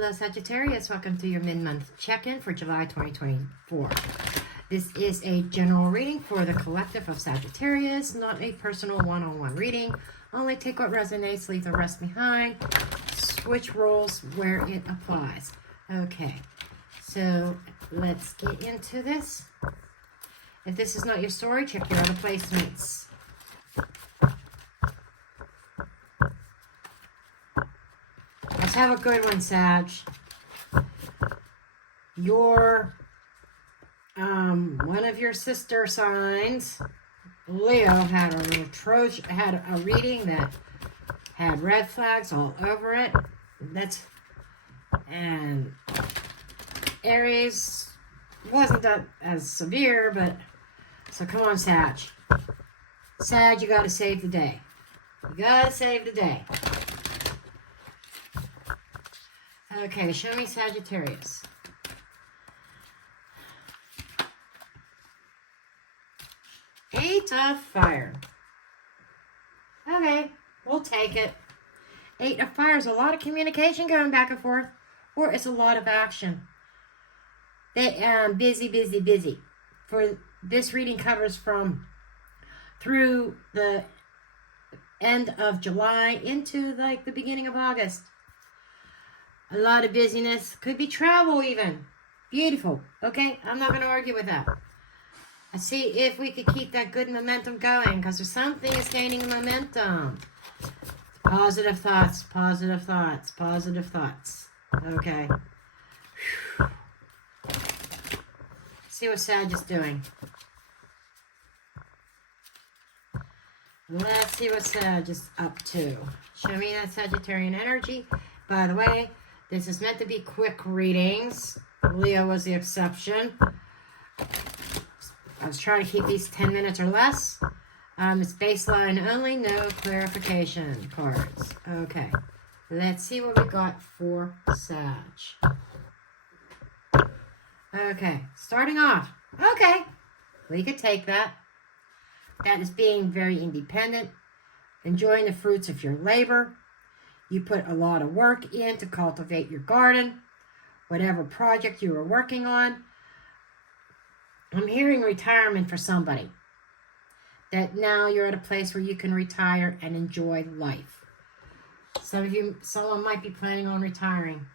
Hello Sagittarius, welcome to your mid-month check-in for July 2024. This is a general reading for the collective of Sagittarius, not a personal one-on-one reading. Only take what resonates, leave the rest behind. Switch roles where it applies. Okay, so let's get into this. If this is not your story, check your other placements. Let's have a good one, Sag. Your one of your sister signs, Leo, had a reading that had red flags all over it. And Aries wasn't that as severe, but so come on, Sag. Sag, you gotta save the day. You gotta save the day. Okay, show me Sagittarius. Eight of Fire. Okay, we'll take it. Eight of Fire is a lot of communication going back and forth, or it's a lot of action. Busy. For this reading covers from through the end of July into like the beginning of August. A lot of busyness. Could be travel even. Beautiful. Okay, I'm not going to argue with that. Let's see if we could keep that good momentum going, because there's something is gaining momentum. Positive thoughts, positive thoughts, positive thoughts. Okay. See what Sag is doing. Let's see what Sag is up to. Show me that Sagittarian energy. By the way, this is meant to be quick readings. Leo was the exception. I was trying to keep these 10 minutes or less. It's baseline only, no clarification cards. Okay, let's see what we got for Sag. Okay, starting off. Okay, we could take that. That is being very independent, enjoying the fruits of your labor. You put a lot of work in to cultivate your garden, whatever project you are working on. I'm hearing retirement for somebody. That now you're at a place where you can retire and enjoy life. Someone might be planning on retiring.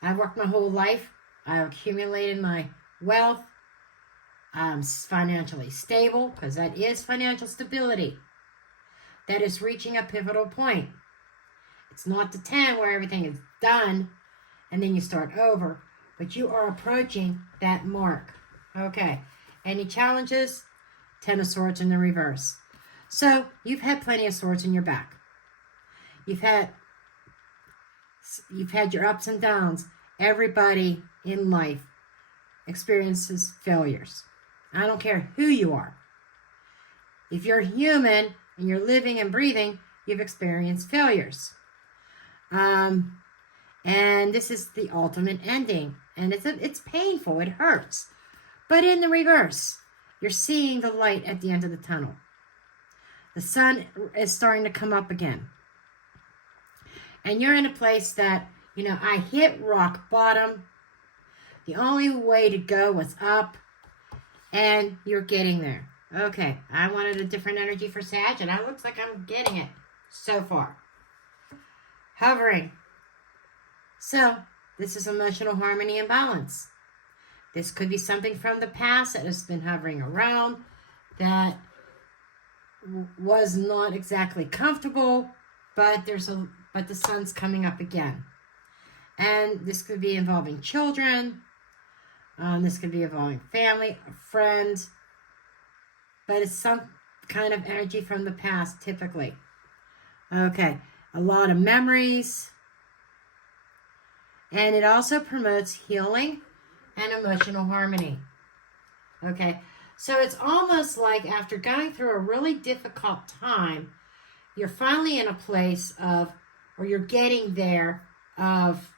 I've worked my whole life. I've accumulated my wealth. I'm financially stable, because that is financial stability. That is reaching a pivotal point. It's not the 10 where everything is done and then you start over, but you are approaching that mark. Okay, any challenges? 10 of Swords in the reverse. So you've had plenty of swords in your back. You've had your ups and downs. Everybody in life experiences failures. I don't care who you are. If you're human and you're living and breathing, you've experienced failures. And this is the ultimate ending. And it's painful. It hurts. But in the reverse, you're seeing the light at the end of the tunnel. The sun is starting to come up again. And you're in a place that, I hit rock bottom. The only way to go was up. And you're getting there. Okay, I wanted a different energy for Sag, and it looks like I'm getting it so far. Hovering. So, this is emotional harmony and balance. This could be something from the past that has been hovering around that was not exactly comfortable, but the sun's coming up again. And this could be involving children. This could be involving family, friends. But it's some kind of energy from the past, typically. Okay, a lot of memories. And it also promotes healing and emotional harmony. Okay, so it's almost like after going through a really difficult time, you're finally in a place of, or you're getting there, of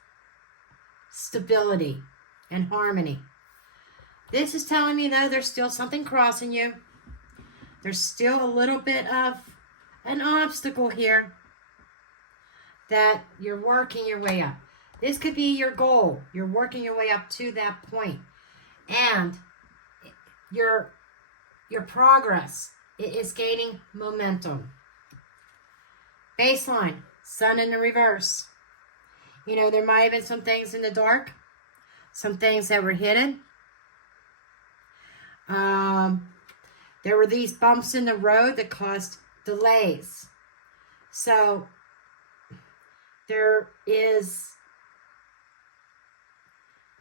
stability and harmony. This is telling me, though, there's still something crossing you. There's still a little bit of an obstacle here. that you're working your way up. This could be your goal. You're working your way up to that point. And your progress is gaining momentum. Baseline, sun in the reverse. You know, there might have been some things in the dark, some things that were hidden. There were these bumps in the road that caused delays. So there is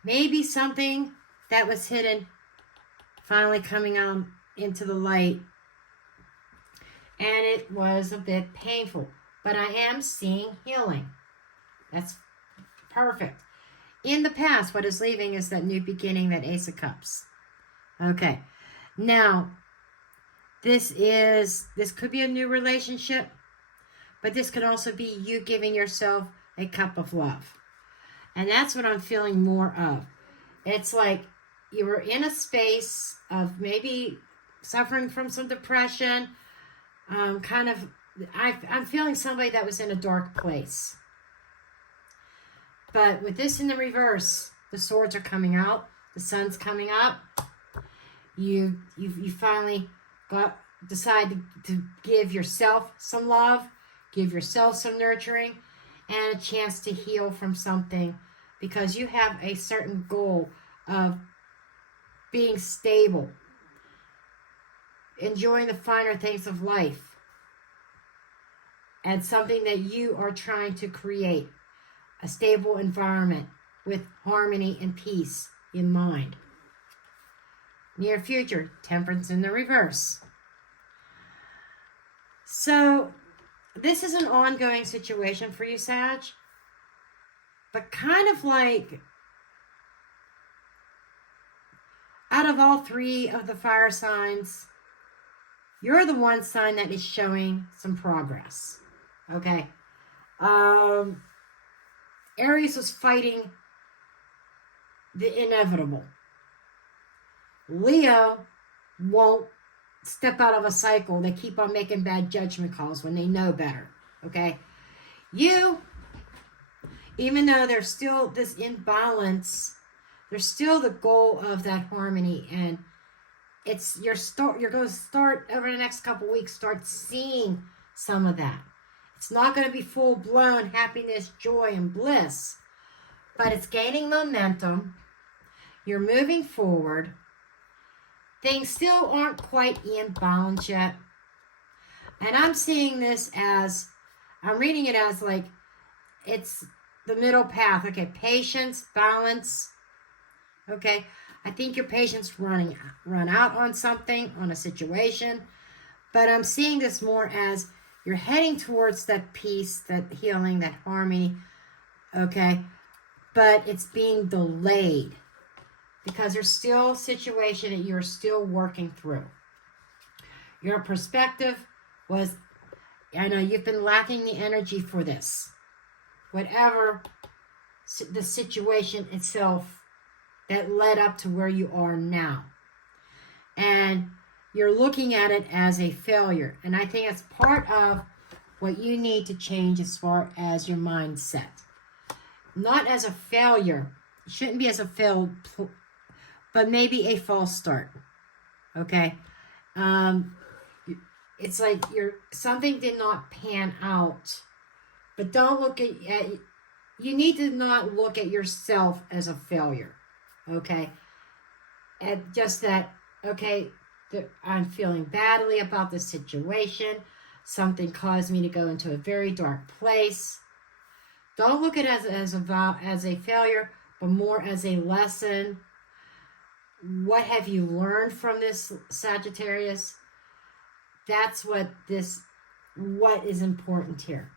maybe something that was hidden finally coming out into the light. And it was a bit painful. But I am seeing healing. That's perfect. In the past, what is leaving is that new beginning, that Ace of Cups. Okay. Now, this could be a new relationship, but this could also be you giving yourself a cup of love. And that's what I'm feeling more of. It's like you were in a space of maybe suffering from some depression, I'm feeling somebody that was in a dark place. But with this in the reverse, the swords are coming out, the sun's coming up. You finally decide to give yourself some love, give yourself some nurturing, and a chance to heal from something, because you have a certain goal of being stable, enjoying the finer things of life, and something that you are trying to create, a stable environment with harmony and peace in mind. Near future, temperance in the reverse. So this is an ongoing situation for you, Sag, but kind of like out of all three of the fire signs, you're the one sign that is showing some progress. Okay. Aries was fighting the inevitable. Leo won't step out of a cycle. They keep on making bad judgment calls when they know better. Okay. You, even though there's still this imbalance, there's still the goal of that harmony, and you're going to start over the next couple weeks, start seeing some of that. It's not going to be full-blown happiness, joy, and bliss, but it's gaining momentum. You're moving forward. Things still aren't quite in balance yet. And I'm seeing this as, I'm reading it as like, it's the middle path. Okay, patience, balance. Okay, I think your patience run out on something, on a situation. But I'm seeing this more as you're heading towards that peace, that healing, that harmony. Okay, but it's being delayed because there's still a situation that you're still working through. Your perspective was, I know you've been lacking the energy for this. Whatever the situation itself that led up to where you are now. And you're looking at it as a failure. And I think it's part of what you need to change as far as your mindset. Not as a failure. It shouldn't be as a failed, but maybe a false start. Okay? It's like something did not pan out. But don't look at you need to not look at yourself as a failure. Okay? And just that, okay, I'm feeling badly about this situation. Something caused me to go into a very dark place. Don't look at it as a failure, but more as a lesson. What have you learned from this, Sagittarius? That's what is important here.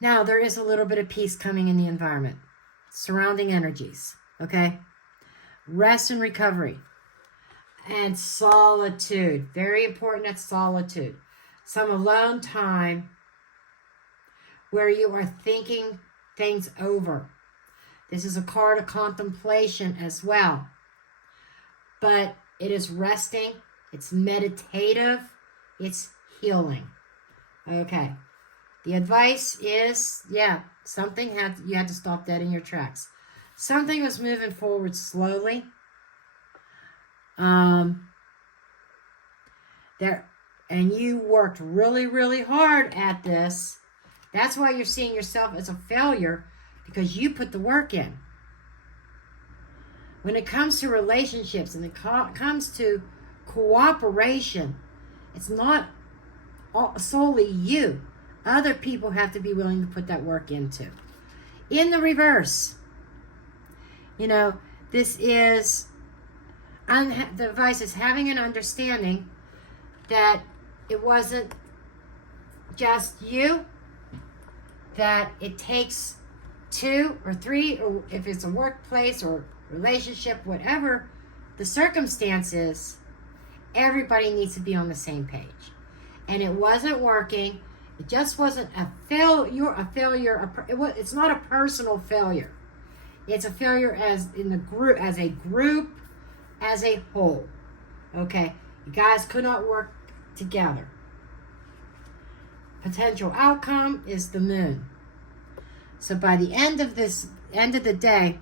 Now, there is a little bit of peace coming in the environment. Surrounding energies, okay? Rest and recovery. And solitude. Very important, that solitude. Some alone time where you are thinking things over. This is a card of contemplation as well. But it is resting. It's meditative. It's healing. Okay. The advice is, yeah, you had to stop dead in your tracks. Something was moving forward slowly. And you worked really, really hard at this. That's why you're seeing yourself as a failure, because you put the work in. When it comes to relationships and it comes to cooperation, it's not solely you. Other people have to be willing to put that work into. In the reverse, this is, the advice is having an understanding that it wasn't just you, that it takes 2 or 3, or if it's a workplace or relationship, whatever the circumstances, everybody needs to be on the same page. And it wasn't working. It just wasn't a failure. It's not a personal failure. It's a failure as a group, as a whole. Okay, you guys could not work together. Potential outcome is the moon. So by the end of the day,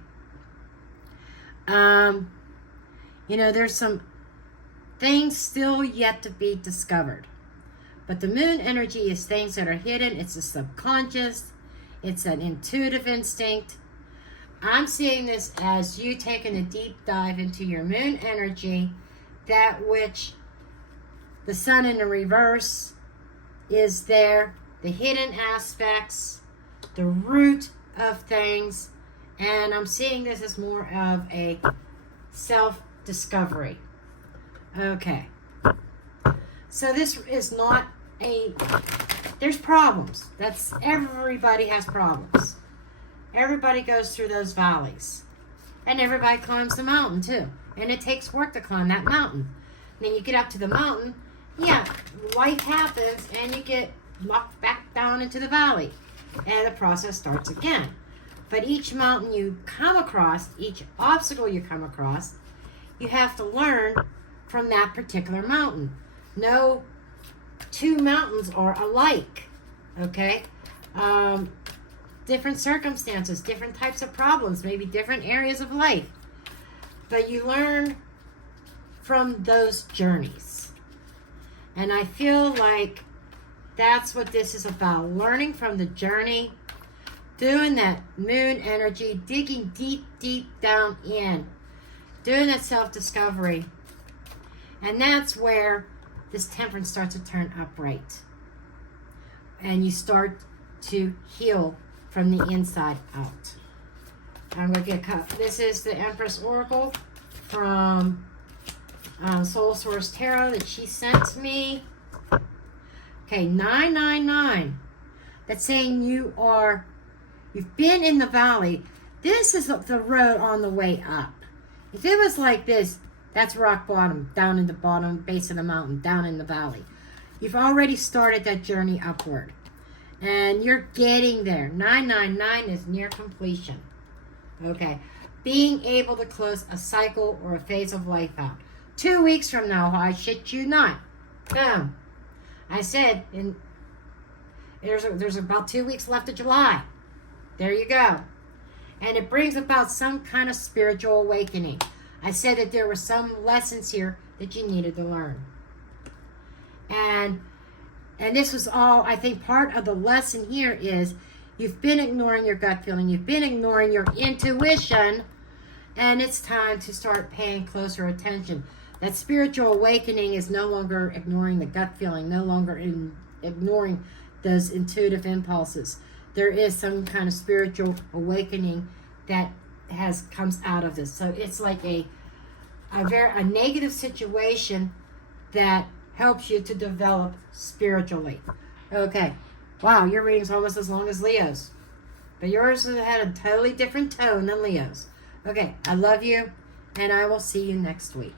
there's some things still yet to be discovered. But the moon energy is things that are hidden. It's a subconscious. It's an intuitive instinct. I'm seeing this as you taking a deep dive into your moon energy, that which the sun in the reverse is there, the hidden aspects, the root of things, and I'm seeing this as more of a self-discovery. Okay. So this is not there's problems. Everybody has problems. Everybody goes through those valleys. And everybody climbs the mountain too. And it takes work to climb that mountain. Then you get up to the mountain, life happens and you get knocked back down into the valley. And the process starts again. But each mountain you come across, each obstacle you come across, you have to learn from that particular mountain. No 2 mountains are alike, okay? Different circumstances, different types of problems, maybe different areas of life. But you learn from those journeys. And I feel like that's what this is about. Learning from the journey, doing that moon energy, digging deep, deep down in, doing that self-discovery. And that's where this temperance starts to turn upright. And you start to heal from the inside out. I'm going to get cut. This is the Empress Oracle from Soul Source Tarot that she sent me. Okay, 999. That's saying you've been in the valley. This is the road on the way up. If it was like this, that's rock bottom, down in the bottom base of the mountain, down in the valley. You've already started that journey upward. And you're getting there. 999 is near completion. Okay. Being able to close a cycle or a phase of life out. 2 weeks from now, I shit you not. Boom. I said, there's about 2 weeks left of July. There you go. And it brings about some kind of spiritual awakening. I said that there were some lessons here that you needed to learn. And this was all, I think part of the lesson here is you've been ignoring your gut feeling. You've been ignoring your intuition. And it's time to start paying closer attention. That spiritual awakening is no longer ignoring the gut feeling, no longer ignoring those intuitive impulses. There is some kind of spiritual awakening that comes out of this. So it's like a negative situation that helps you to develop spiritually. Okay. Wow, your reading's almost as long as Leo's. But yours had a totally different tone than Leo's. Okay, I love you, and I will see you next week.